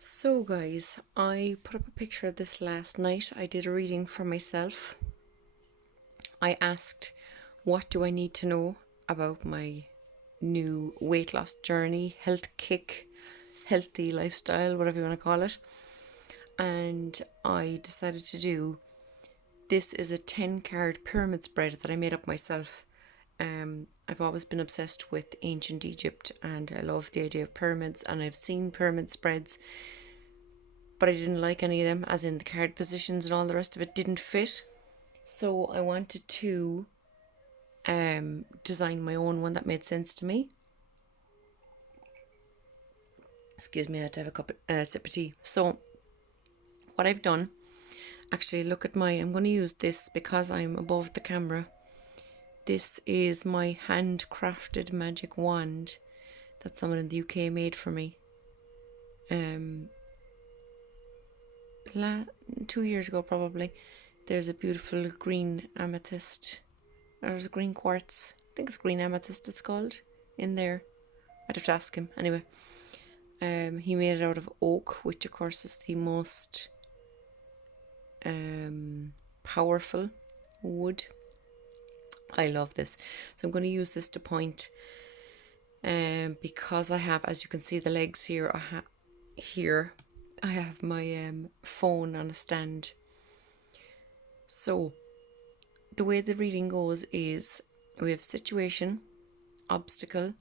So, guys, I put up a picture of this last night. I did a reading for myself. I asked, what do I need to know about my new weight loss journey, health kick, healthy lifestyle, whatever you want to call it. And I decided to do this is a 10 card pyramid spread that I made up myself. I've always been obsessed with ancient Egypt and I love the idea of pyramids, and I've seen pyramid spreads, but I didn't like any of them, as in the card positions and all the rest of it didn't fit. So I wanted to design my own one that made sense to me. Excuse me, I had to have a sip of tea. So what I've done, actually look at I'm going to use this because I'm above the camera. This is my handcrafted magic wand that someone in the UK made for me. 2 years ago probably. There's a beautiful green amethyst. There's a green quartz. I think it's green amethyst it's called in there. I'd have to ask him. Anyway, he made it out of oak, which of course is the most powerful wood. I love this. So I'm going to use this to point, because I have, as you can see, the legs here. I have my phone on a stand. So the way the reading goes is we have situation, obstacle,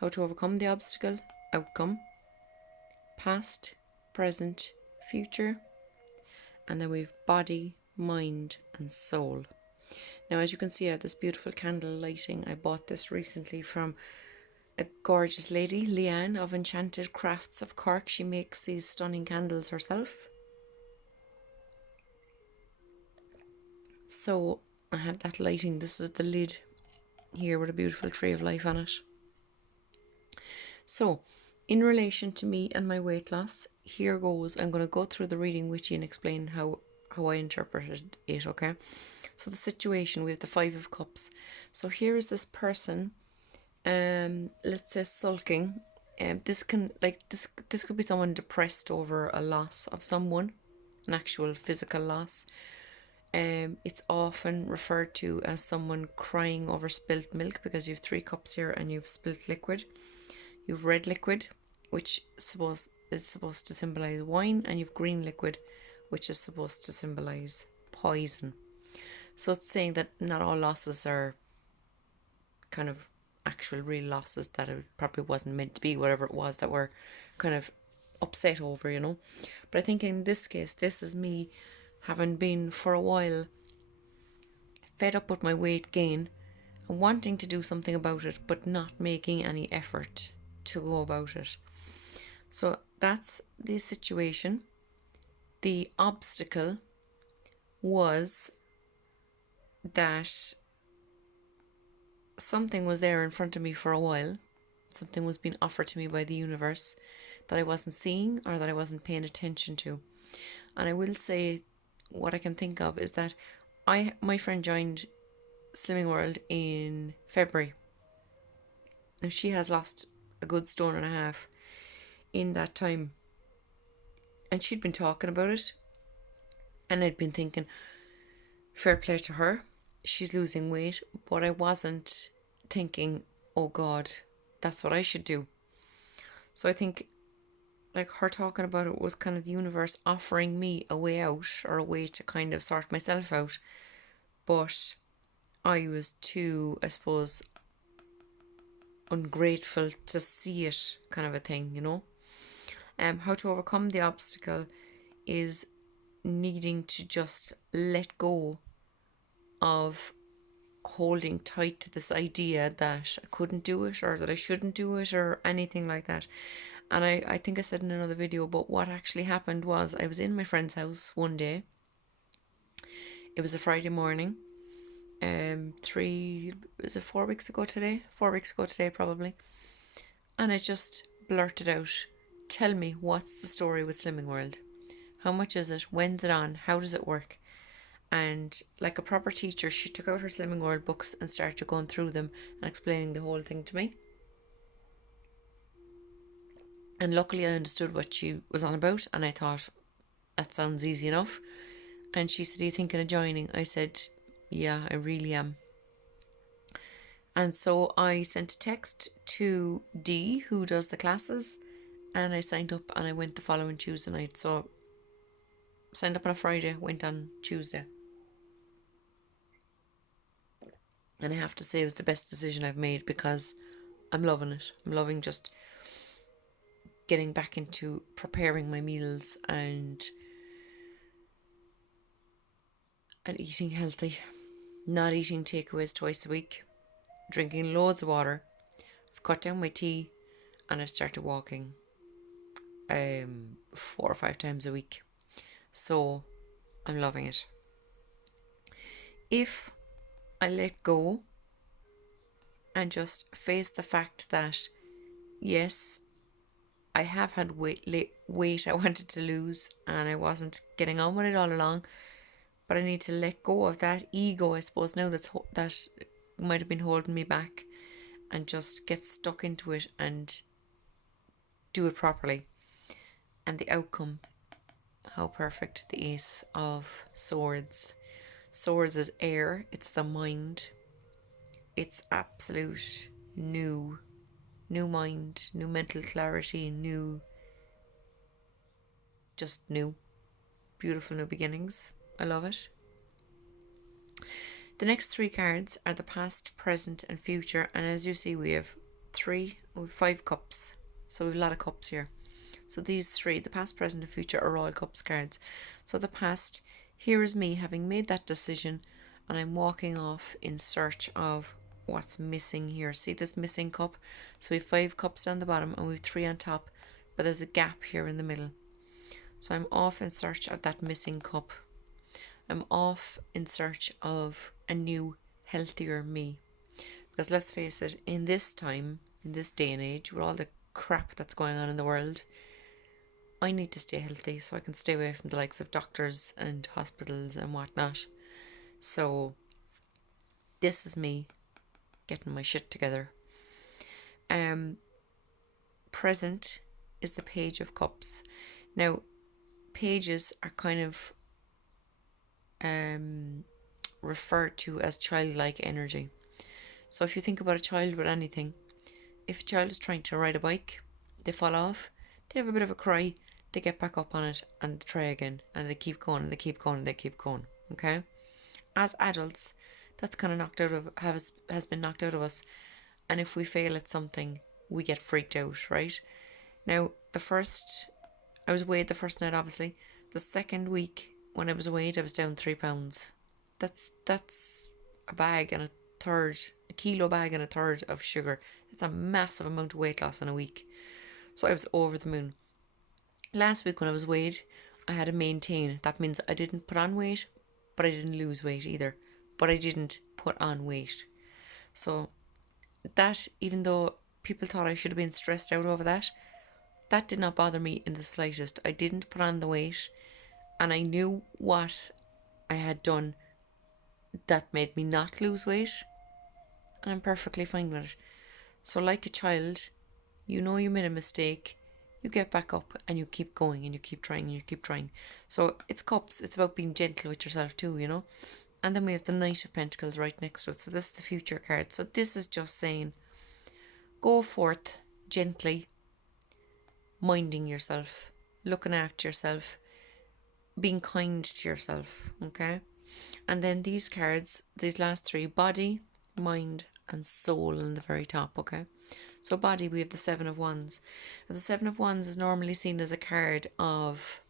how to overcome the obstacle, outcome, past, present, future, and then we have body, mind, and soul. Now, as you can see, I have this beautiful candle lighting. I bought this recently from a gorgeous lady, Leanne of Enchanted Crafts of Cork. She makes these stunning candles herself. So I have that lighting. This is the lid here with a beautiful tree of life on it. So in relation to me and my weight loss, here goes. I'm going to go through the reading with you and explain how I interpreted it, okay? So the situation, we have the Five of Cups. So here is this person, let's say sulking. This could be someone depressed over a loss of someone, an actual physical loss. It's often referred to as someone crying over spilt milk, because you have 3 cups here and you've spilt liquid. You've red liquid, which is supposed to symbolize wine, and you've green liquid, which is supposed to symbolize poison. So it's saying that not all losses are kind of actual real losses, that it probably wasn't meant to be, whatever it was that we're kind of upset over, you know. But I think in this case, this is me having been for a while fed up with my weight gain and wanting to do something about it, but not making any effort to go about it. So that's the situation. The obstacle was that something was there in front of me for a while. Something was being offered to me by the universe that I wasn't seeing or that I wasn't paying attention to. And I will say, what I can think of is that my friend joined Slimming World in February. And she has lost a good 1.5 stone in that time. And she'd been talking about it. And I'd been thinking, fair play to her, she's losing weight. But I wasn't thinking, oh God, that's what I should do. So I think, like, her talking about it was kind of the universe offering me a way out, or a way to kind of sort myself out. But I was too, I suppose, ungrateful to see it, kind of a thing, you know. How to overcome the obstacle is needing to just let go of holding tight to this idea that I couldn't do it, or that I shouldn't do it, or anything like that. And I think I said in another video, but what actually happened was I was in my friend's house one day. It was a Friday morning. 4 weeks ago today? 4 weeks ago today, probably. And I just blurted out, tell me, what's the story with Slimming World? How much is it? When's it on? How does it work? And like a proper teacher, she took out her Slimming World books and started going through them and explaining the whole thing to me. And luckily I understood what she was on about, and I thought, that sounds easy enough. And she said, are you thinking of joining? I said, yeah, I really am. And so I sent a text to Dee, who does the classes, and I signed up, and I went the following Tuesday night. So signed up on a Friday, went on Tuesday. And I have to say it was the best decision I've made, because I'm loving it. I'm loving just getting back into preparing my meals and eating healthy. Not eating takeaways twice a week. Drinking loads of water. I've cut down my tea, and I've started walking 4 or 5 times a week. So I'm loving it. If I let go and just face the fact that, yes, I have had weight I wanted to lose, and I wasn't getting on with it all along, but I need to let go of that ego, I suppose, now that might have been holding me back, and just get stuck into it and do it properly. And the outcome, how perfect. The Ace of Swords. Swords is air, it's the mind. It's absolute new mind, new mental clarity, just new, beautiful new beginnings. I love it. The next 3 cards are the past, present, and future. And as you see, we have 5 cups. So we have a lot of cups here. So these 3, the past, present, and future, are all cups cards. So the past, here is me having made that decision, and I'm walking off in search of what's missing here. See this missing cup? So we have 5 cups down the bottom, and we have 3 on top, but there's a gap here in the middle. So I'm off in search of that missing cup. I'm off in search of a new, healthier me. Because let's face it, in this time, in this day and age, with all the crap that's going on in the world, I need to stay healthy so I can stay away from the likes of doctors and hospitals and whatnot. So this is me getting my shit together. Present is the Page of Cups. Now, pages are kind of referred to as childlike energy. So if you think about a child with anything, if a child is trying to ride a bike, they fall off, they have a bit of a cry, they get back up on it and they try again, and they keep going and they keep going and they keep going. Okay? As adults, that's kind of has been knocked out of us, and if we fail at something, we get freaked out, right? Now, I was weighed the first night, obviously. The second week when I was weighed, I was down 3 pounds. That's a kilo bag and a third of sugar. It's a massive amount of weight loss in a week. So I was over the moon. Last week when I was weighed, I had to maintain. That means I didn't put on weight, but I didn't lose weight either. But I didn't put on weight. So that, even though people thought I should have been stressed out over that, that did not bother me in the slightest. I didn't put on the weight, and I knew what I had done that made me not lose weight, and I'm perfectly fine with it. So like a child, you know you made a mistake, you get back up and you keep going and you keep trying and you keep trying. So it's cups, it's about being gentle with yourself too, you know. And then we have the Knight of Pentacles right next to it. So this is the future card. So this is just saying, go forth gently, minding yourself, looking after yourself, being kind to yourself, okay? And then these cards, these last 3, body, mind, and soul in the very top, okay? So body, we have the 7 of Wands. And the 7 of Wands is normally seen as a card of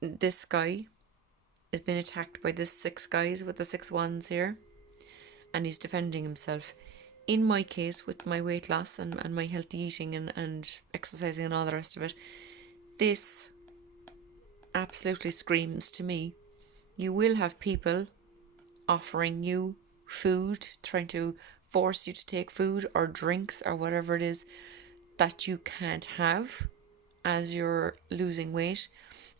this guy has been attacked by this 6 guys with the 6 wands here, and he's defending himself. In my case, with my weight loss and my healthy eating and exercising and all the rest of it, this absolutely screams to me, you will have people offering you food, trying to force you to take food or drinks or whatever it is that you can't have as you're losing weight.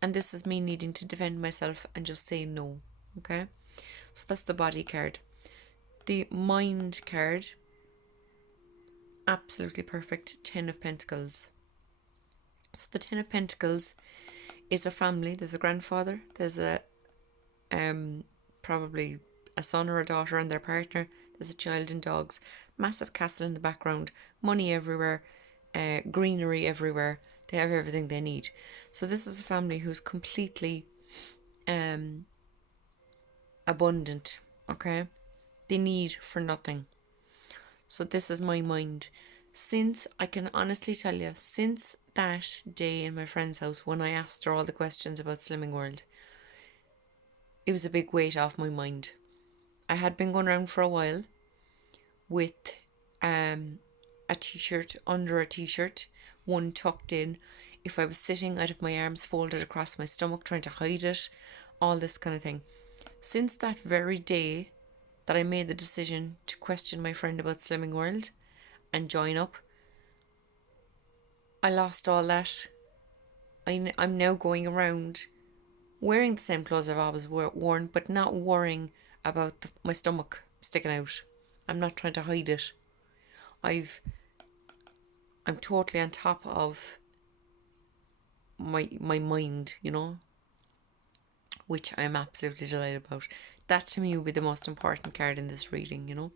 And this is me needing to defend myself and just say no. Okay? So that's the body card. The mind card absolutely perfect 10 of Pentacles. So the 10 of Pentacles is a family. There's a grandfather, there's a probably a son or a daughter and their partner, there's a child and dogs, massive castle in the background, money everywhere, greenery everywhere. They have everything they need. So this is a family who's completely abundant, okay? They need for nothing. So this is my mind. Since, I can honestly tell you, since that day in my friend's house when I asked her all the questions about Slimming World, it was a big weight off my mind. I had been going around for a while with a t-shirt under a t-shirt, one tucked in. If I was sitting, I'd have my arms folded across my stomach trying to hide it, all this kind of thing. Since that very day that I made the decision to question my friend about Slimming World and join up, I lost all that. I'm now going around wearing the same clothes I've always worn, but not worrying about my stomach sticking out. I'm not trying to hide it. I'm totally on top of my mind, you know, which I'm absolutely delighted about. That to me would be the most important card in this reading, you know.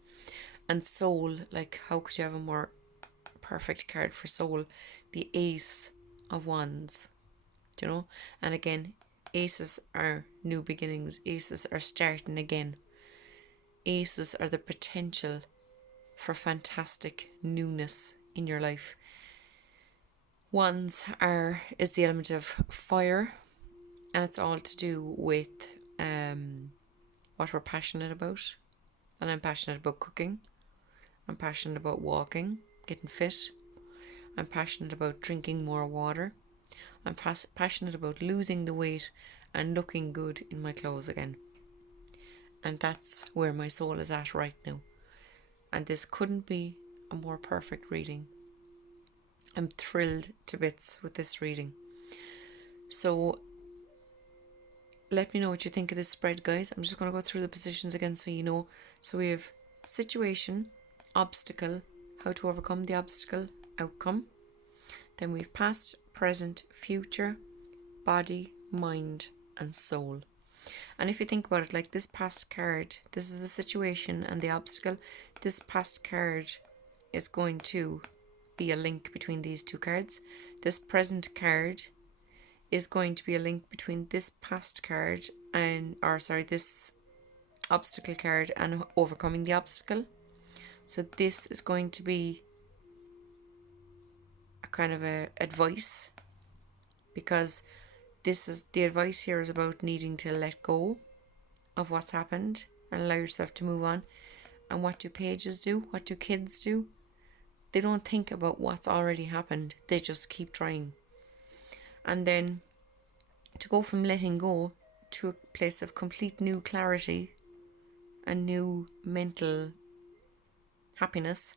And soul, like, how could you have a more perfect card for soul? The Ace of Wands, you know. And again, aces are new beginnings. Aces are starting again. Aces are the potential for fantastic newness in your life. Wands is the element of fire, and it's all to do with what we're passionate about. And I'm passionate about cooking. I'm passionate about walking, getting fit. I'm passionate about drinking more water. I'm passionate about losing the weight and looking good in my clothes again. And that's where my soul is at right now. And this couldn't be a more perfect reading. I'm thrilled to bits with this reading. So let me know what you think of this spread, guys. I'm just going to go through the positions again so you know. So we have situation, obstacle, how to overcome the obstacle, outcome. Then we've past, present, future, body, mind, and soul. And if you think about it, like this past card, this is the situation and the obstacle. This past card is going to be a link between these two cards. This present card is going to be a link between this past card this obstacle card and overcoming the obstacle. So this is going to be a kind of a advice, because this is the advice here is about needing to let go of what's happened and allow yourself to move on. And what do pages do? What do kids do? They don't think about what's already happened. They just keep trying. And then to go from letting go to a place of complete new clarity and new mental happiness,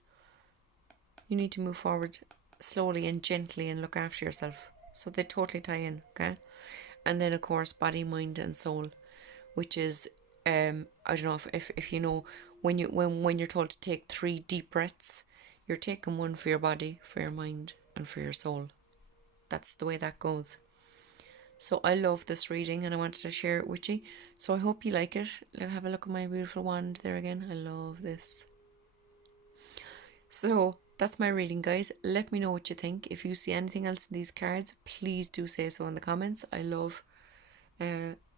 you need to move forward slowly and gently and look after yourself. So they totally tie in, okay? And then of course body, mind, and soul, which is I don't know if you know, when you're told to take 3 deep breaths, you're taking one for your body, for your mind, and for your soul. That's the way that goes. So I love this reading and I wanted to share it with you. So I hope you like it. Have a look at my beautiful wand there again. I love this. So that's my reading, guys. Let me know what you think. If you see anything else in these cards, please do say so in the comments. I love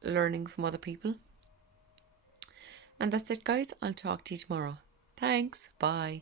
learning from other people. And that's it, guys. I'll talk to you tomorrow. Thanks. Bye.